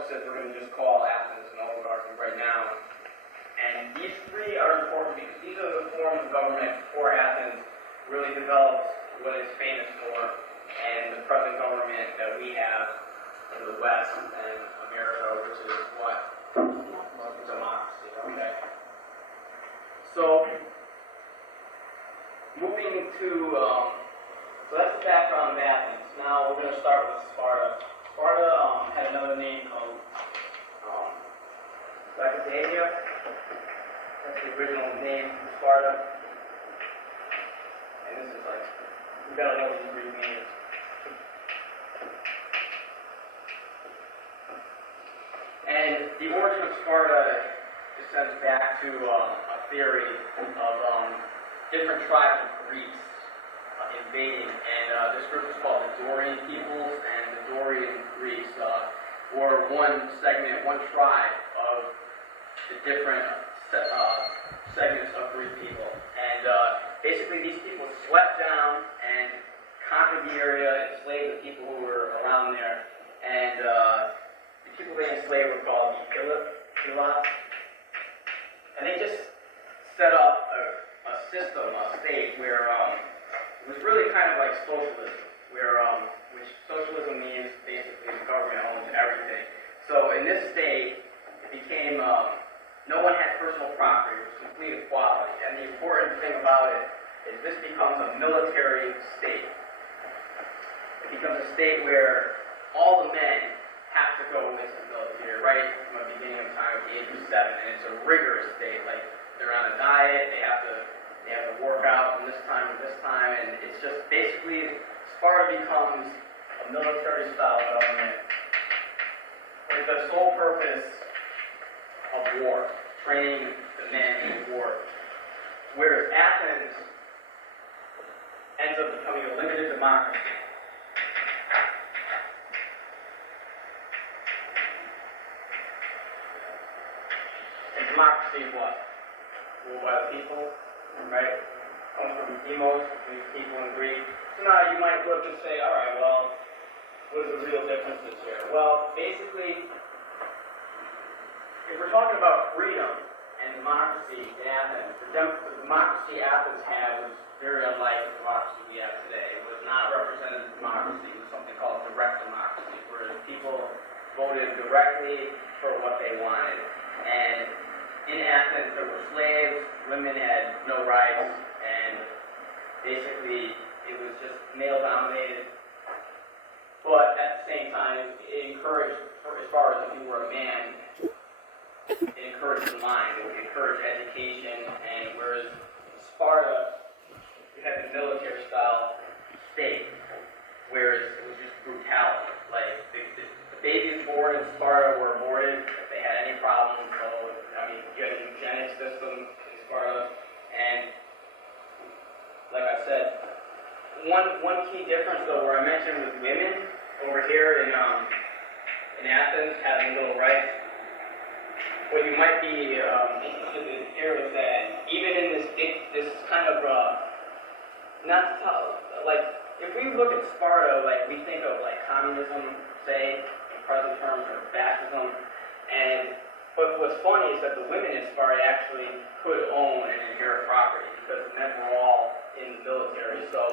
purposes, we're going to just call Athens an oligarchy right now. And these three are important because these are the forms of government before Athens really develops what it's famous for, and the present government that we have in the West and America, which is what? Democracy, okay? So, moving to, so that's the background of Athens. Now we're going to start with Sparta. Sparta had another name called Lacedaemon. That's the original name of Sparta. And this is like, we've got to know these Greek names. And the origin of Sparta descends back to a theory of different tribes of Greeks invading. And this group is called the Dorian peoples, and the Dorian Greeks were one segment, one tribe of the different segments of Greek people. And basically these people swept down and conquered the area, enslaved the people who were around there, and the people they enslaved were called the Helots. And they just set up a system, a state where it was really kind of like socialism, where which socialism means basically the government owns everything. So in this state, it became no one had personal property. It was complete equality. And the important thing about it is this becomes a military state. It becomes a state where all the men have to go into the military right from the beginning of time at the age of 7. And it's a rigorous state. Like they're on a diet, they have to work out from this time to this time, and it's just basically Sparta becomes a military style government with the sole purpose of war, training the men in war. Whereas Athens ends up becoming a limited democracy. And democracy is what? Ruled by the people, right? Comes from demos, between people and Greek. So now you might look and say, all right, well, what are the real differences here? Well, basically, if we're talking about freedom and democracy in Athens, the democracy Athens had was very unlike the democracy we have today. It was not representative democracy. It was something called direct democracy, where people voted directly for what they wanted. And in Athens, there were slaves, women had no rights, and basically it was just male-dominated. But at the same time, it encouraged, as far as if you were a man, it encouraged the mind, it would encourage education, and whereas Sparta, you had the military-style state, whereas it was just brutality. Like, the babies born in Sparta were aborted if they had any problems. So, I mean, you had a eugenic system in Sparta, and like I said, one key difference, though, where I mentioned with women over here in Athens having little rights, what you might be interested in here is that even in this kind of like if we look at Sparta, like we think of like communism, say in present terms, or fascism, but what's funny is that the women in Sparta actually could own and inherit property because the men were all in the military. So